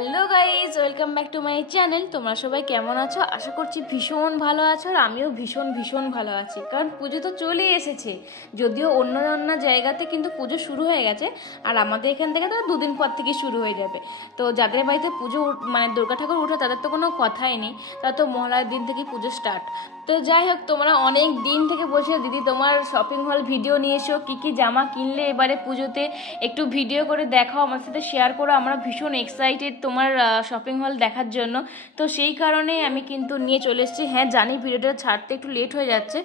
Hello guys, welcome back to my channel. তোমরা সবাই কেমন আছো? আশা করছি ভীষণ ভালো আছো, আর আমিও ভীষণ ভালো আছি। কারণ পুজো তো চলে এসেছে, যদিও অন্য অন্য জায়গাতে কিন্তু পুজো শুরু হয়ে গেছে, আর আমাদের এখান থেকে তো দুদিন পর থেকে শুরু হয়ে যাবে। তো যাদের বাড়িতে পুজো মানে দুর্গা ঠাকুর উঠে তাদের তো কোনো কথাই নেই, তারা তো মহালয়ার দিন থেকেই পুজো স্টার্ট। তো যাই হোক, তোমরা অনেক দিন থেকে বলছো দিদি তোমার শপিং হল ভিডিও নিয়ে এসো, কী কী জামা কিনলে এবারে পুজোতে একটু ভিডিও করে দেখাও, আমার সাথে শেয়ার করো। আমরা ভীষণ এক্সাইটেড তোমার শপিং হল দেখার জন্য। তো সেই কারণে আমি কিন্তু নিয়ে চলে এসেছি। হ্যাঁ জানি ভিডিওটা ছাড়তে একটু লেট হয়ে যাচ্ছে,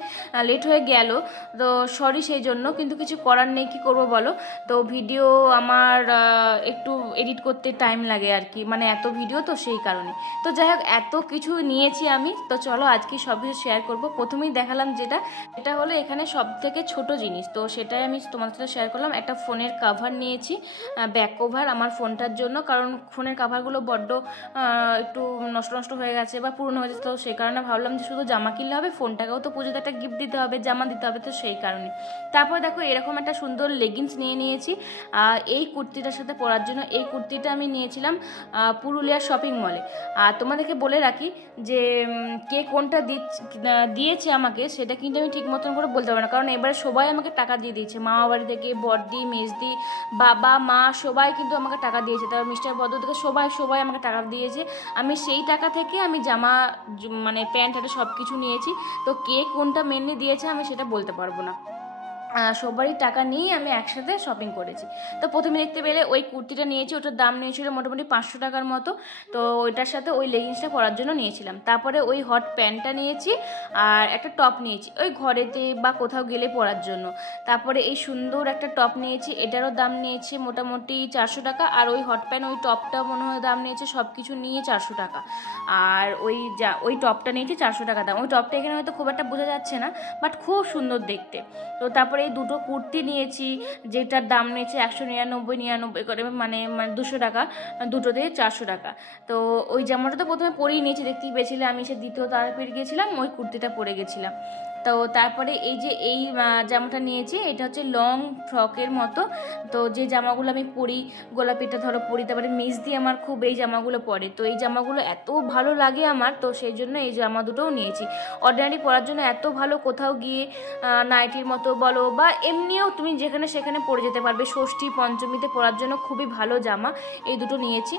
লেট হয়ে গেল, তো সরি সেই জন্য, কিন্তু কিছু করার নেই, কী করবো বলো। তো ভিডিও আমার একটু এডিট করতে টাইম লাগে আর কি, মানে এত ভিডিও তো সেই কারণে। তো যাই হোক, এত কিছু নিয়েছি আমি, তো চলো আজকে সব কিছু শেয়ার করবো। প্রথমেই দেখালাম এটা হলো এখানে সব থেকে ছোটো জিনিস, তো সেটাই আমি তোমাদের সাথে শেয়ার করলাম। একটা ফোনের কাভার নিয়েছি, ব্যাক কভার আমার ফোনটার জন্য, কারণ ফোনের কাভারগুলো বড্ড একটু নষ্ট হয়ে গেছে বা পুরনো হয়ে গেছে। তো সেই কারণে ভাবলাম যে শুধু জামা কিনলে হবে, ফোনটাকেও তো পুজোতে একটা গিফট দিতে হবে, জামা দিতে হবে, তো সেই কারণে। তারপর দেখো এরকম একটা সুন্দর লেগিংস নিয়েছি এই কুর্তিটার সাথে পরার জন্য। এই কুর্তিটা আমি নিয়েছিলাম পুরুলিয়ার শপিং মলে। আর তোমাদেরকে বলে রাখি যে কে কোনটা দিয়েছে আমাকে সেটা কিন্তু আমি ঠিক মতন করে বলতে পারবো না, কারণ এবারে সবাই আমাকে টাকা দিয়ে দিয়েছে, মামা বাড়ি থেকে, বড়দি, মেজদি, বাবা, মা সবাই কিন্তু আমাকে টাকা দিয়েছে। তারপর মিস্টার বদ্র থেকে সবাই আমাকে টাকা দিয়েছে। আমি সেই টাকা থেকে আমি জামা মানে প্যান্ট একটা সব কিছু নিয়েছি। তো কে কোনটা মেনলি দিয়েছে আমি সেটা বলতে পারবো না, সবারই টাকা নিয়েই আমি একসাথে শপিং করেছি। তো প্রথমে দেখতে পেলে ওই কুর্তিটা নিয়েছি, ওটার দাম নিয়েছিল মোটামুটি 500 টাকার মতো। তো ওইটার সাথে ওই লেগিংসটা পরার জন্য নিয়েছিলাম। তারপরে ওই হট প্যান্টটা নিয়েছি, আর একটা টপ নিয়েছি ওই ঘরেতে বা কোথাও গেলে পরার জন্য। তারপরে এই সুন্দর একটা টপ নিয়েছি, এটারও দাম নিয়েছে মোটামুটি 400 টাকা। আর ওই হট প্যান্ট ওই টপটা মনে হয় দাম নিয়েছে সব কিছু নিয়ে 400 টাকা। আর ওই টপটা নিয়েছি 400 টাকা দাম। ওই টপটা এখানে হয়তো খুব একটা বোঝা যাচ্ছে না, বাট খুব সুন্দর দেখতে। তো তারপরে এই দুটো কুর্তি নিয়েছি, যেটার দাম নিয়েছে 199 করে, মানে 200 টাকা, দুটোতে 400 টাকা। তো ওই জামাটা তো প্রথমে পরেই নিয়েছি, দেখতেই পেয়েছিলে। আমি সে দ্বিতীয় তারাপীঠ গিয়েছিলাম, ওই কুর্তিটা পরে গেছিলাম। তো তারপরে এই জামাটা নিয়েছি, এটা হচ্ছে লং ফ্রকের মতো। তো যে জামাগুলো আমি পরি, গোলাপিটা ধরো পরি, তারপরে মেজদি আমার খুব এই জামাগুলো পরে, তো এই জামাগুলো এত ভালো লাগে আমার, তো সেই জন্য এই জামা দুটোও নিয়েছি। অর্ডিনারি পরার জন্য এত ভালো, কোথাও গিয়ে নাইটির মতো বলো বা এমনিও তুমি যেখানে সেখানে পরে যেতে পারবে, ষষ্ঠী পঞ্চমীতে পরার জন্য খুবই ভালো জামা। এই দুটো নিয়েছি।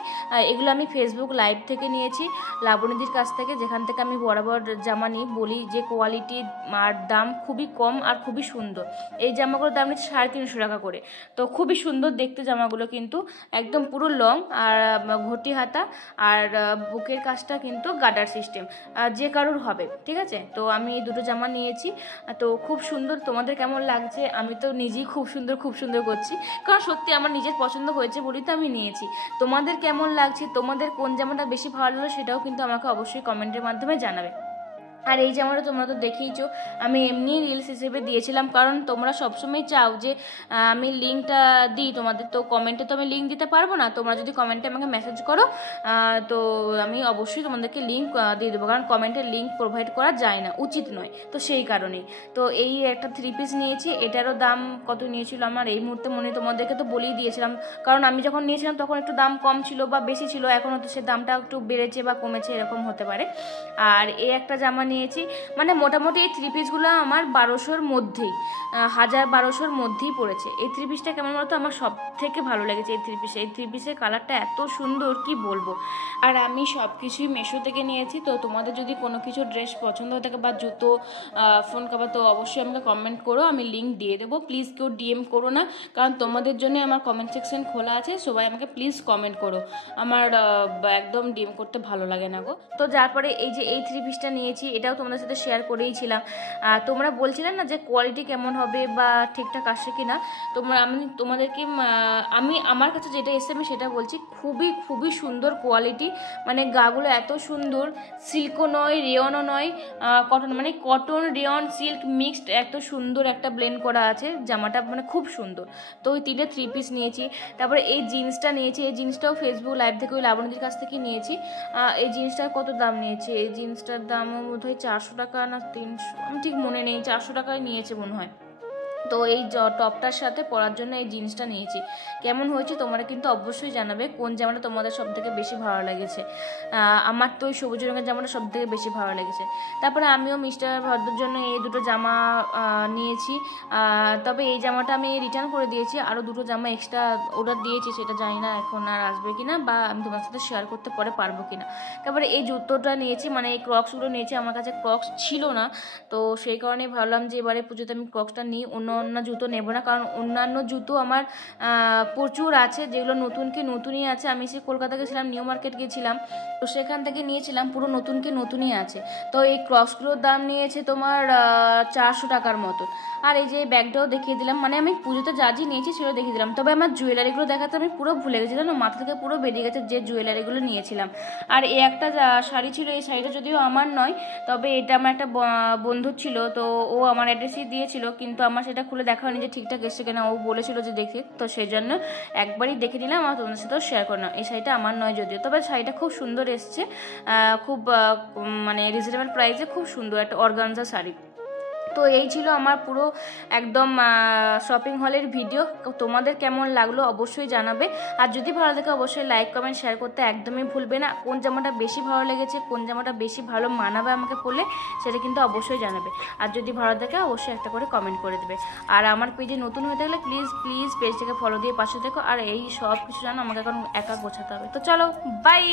এগুলো আমি ফেসবুক লাইভ থেকে নিয়েছি, লাবণীদির কাছ থেকে, যেখান থেকে আমি বরাবর জামা নিই, বলি যে কোয়ালিটি আর দাম খুবই কম আর খুবই সুন্দর। এই জামাগুলোর দাম নিচ্ছে 350 টাকা করে। তো খুবই সুন্দর দেখতে জামাগুলো, কিন্তু একদম পুরো লং, আর ঘটি হাতা, আর বুকের কাজটা কিন্তু গার্ডার সিস্টেম, যে কারোর হবে, ঠিক আছে। তো আমি এই দুটো জামা নিয়েছি, তো খুব সুন্দর। তোমাদের কেমন লাগছে? আমি তো নিজেই খুব সুন্দর করছি, কারণ সত্যি আমার নিজের পছন্দ হয়েছে বলেই তো আমি নিয়েছি। তোমাদের কেমন লাগছে, তোমাদের কোন জামাটা বেশি ভালো লাগলো সেটাও কিন্তু আমাকে অবশ্যই কমেন্টের মাধ্যমে জানাবে। আর এই জামাটা তোমরা তো দেখেইছো, আমি এমনি রিলস হিসেবে দিয়েছিলাম, কারণ তোমরা সবসময় চাও যে আমি লিঙ্কটা দিই তোমাদের। তো কমেন্টে তো আমি লিঙ্ক দিতে পারবো না, তোমরা যদি কমেন্টে আমাকে মেসেজ করো তো আমি অবশ্যই তোমাদেরকে লিঙ্ক দিয়ে দেবো, কারণ কমেন্টের লিঙ্ক প্রোভাইড করা যায় না, উচিত নয়, তো সেই কারণেই। তো এই একটা 3 পিস নিয়েছি, এটারও দাম কত নিয়েছিল আমার এই মুহূর্তে মনে, তোমাদেরকে তো বলেই দিয়েছিলাম, কারণ আমি যখন নিয়েছিলাম তখন একটু দাম কম ছিল বা বেশি ছিল, এখন হয়তো সে দামটা একটু বেড়েছে বা কমেছে, এরকম হতে পারে। আর এই একটা জামা নিয়েছি, মানে মোটামুটি এই 3 পিসগুলো আমার 1200-র মধ্যেই, 1000-1200-র মধ্যেই পড়েছে। এই 3 পিসটা কেমন বলতো, আমার সব থেকে ভালো লেগেছে এই 3 পিসের কালারটা এত সুন্দর কি বলবো। আর আমি সব কিছুই মেশো থেকে নিয়েছি। তো তোমাদের যদি কোনো কিছু ড্রেস পছন্দ হয়ে থাকে বা জুতো, ফোন কভার, তো অবশ্যই আমাকে কমেন্ট করো, আমি লিঙ্ক দিয়ে দেবো। প্লিজ কেউ ডিএম করো না, কারণ তোমাদের জন্য আমার কমেন্ট সেকশন খোলা আছে, সবাই আমাকে প্লিজ কমেন্ট করো, আমার একদম ডিএম করতে ভালো লাগে না গো। তো যারপরে এই 3 পিসটা নিয়েছি, এটাও তোমাদের সাথে শেয়ার করেইছিলাম। তোমরা বলছিলে না যে কোয়ালিটি কেমন হবে বা ঠিকঠাক আসে কি না, আমি তোমাদেরকে আমার কাছে যেটা এসে আমি সেটা বলছি, খুবই সুন্দর কোয়ালিটি, মানে গাগুলো এত সুন্দর, সিল্কও নয়, রেয়নও নয়, কটন, মানে কটন রেয়ন সিল্ক মিক্সড, এত সুন্দর একটা ব্লেন্ড করা আছে জামাটা, মানে খুব সুন্দর। তো ওই 3 পিস নিয়েছি। তারপরে এই জিন্সটা নিয়েছি, এই জিন্সটাও ফেসবুক লাইভ থেকে ওই লাবণীদের কাছ থেকে নিয়েছি। এই জিন্সটার কত দাম নিয়েছে, এই জিন্সটার দামও বোধ হয় 400 টাকা না 300, আমি ঠিক মনে নেই, 400 টাকায় নিয়েছে মনে হয়। তো এই টপটার সাথে পরার জন্য এই জিন্সটা নিয়েছি। কেমন হয়েছে তোমরা কিন্তু অবশ্যই জানাবে কোন জামাটা তোমাদের সব থেকে বেশি ভালো লেগেছে। আমার তো ওই সবুজ রঙের জামাটা সব থেকে বেশি ভালো লেগেছে। তারপরে আমিও মিস্টার ভদ্রর জন্য এই দুটো জামা নিয়েছি। তবে এই জামাটা আমি রিটার্ন করে দিয়েছি, আরও দুটো জামা এক্সট্রা অর্ডার দিয়েছি, সেটা জানি না এখন আর আসবে কিনা বা আমি তোমার সাথে শেয়ার করতে পরে পারবো কিনা। তারপরে এই জুতোটা নিয়েছি, মানে এই ক্রক্সগুলো নিয়েছি। আমার কাছে ক্রক্স ছিল না, তো সেই কারণেই ভাবলাম যে এবারে পুজোতে আমি ক্রক্সটা নিই, অন্য জুতো নেব না, কারণ অন্যান্য জুতো আমার প্রচুর আছে, যেগুলো নতুনই আছে। আমি সে কলকাতা গেছিলাম, নিউ মার্কেট গেছিলাম, তো সেখান থেকে নিয়েছিলাম, পুরো নতুনই আছে। তো এই ক্রক্সগুলোর দাম নিয়েছে তোমার 400 টাকার মতো। আর এই যে ব্যাগটাও দেখিয়ে দিলাম, মানে আমি পুজোতে যা নিয়েছি সেগুলো দেখিয়ে দিলাম। তবে আমার জুয়েলারিগুলো দেখাতে আমি পুরো ভুলে গেছিলাম, মাথা থেকে পুরো বেরিয়ে গেছে যে জুয়েলারিগুলো নিয়েছিলাম। আর এই একটা শাড়ি ছিল, এই শাড়িটা যদিও আমার নয়, তবে এটা আমার একটা বন্ধু ছিল, তো ও আমার অ্যাড্রেসই দিয়েছিল, কিন্তু আমার সেটা খুলে দেখা হয়নি যে ঠিকঠাক এসছে কিনা। ও বলেছিল যে দেখে, তো সেই জন্য একবারই দেখে নিলাম, আর তোমাদের সাথেও শেয়ার করলাম। এই শাড়িটা আমার নয় যদিও, তবে শাড়িটা খুব সুন্দর এসছে, খুব মানে রিজনেবল প্রাইসে, খুব সুন্দর একটা অর্গানজা শাড়ি। তো এই ছিল আমার পুরো একদম শপিং হলের ভিডিও। তোমাদের কেমন লাগলো অবশ্যই জানাবে, আর যদি ভালো লাগে অবশ্যই লাইক কমেন্ট শেয়ার করতে একদমই ভুলবে না। কোন জামাটা বেশি ভালো লেগেছে, কোন জামাটা বেশি ভালো মানাবে আমাকে পরলে, সেটা কিন্তু অবশ্যই জানাবে। আর যদি ভালো থাকে অবশ্যই একটা করে কমেন্ট করে দেবে। আর আমার পেজে নতুন হয়ে থাকলে প্লিজ পেজটাকে ফলো দিয়ে পাশে থেকো। আর এই সব কিছু জানো আমাকে এখন একা গোছাতে হবে। তো চলো, বাই।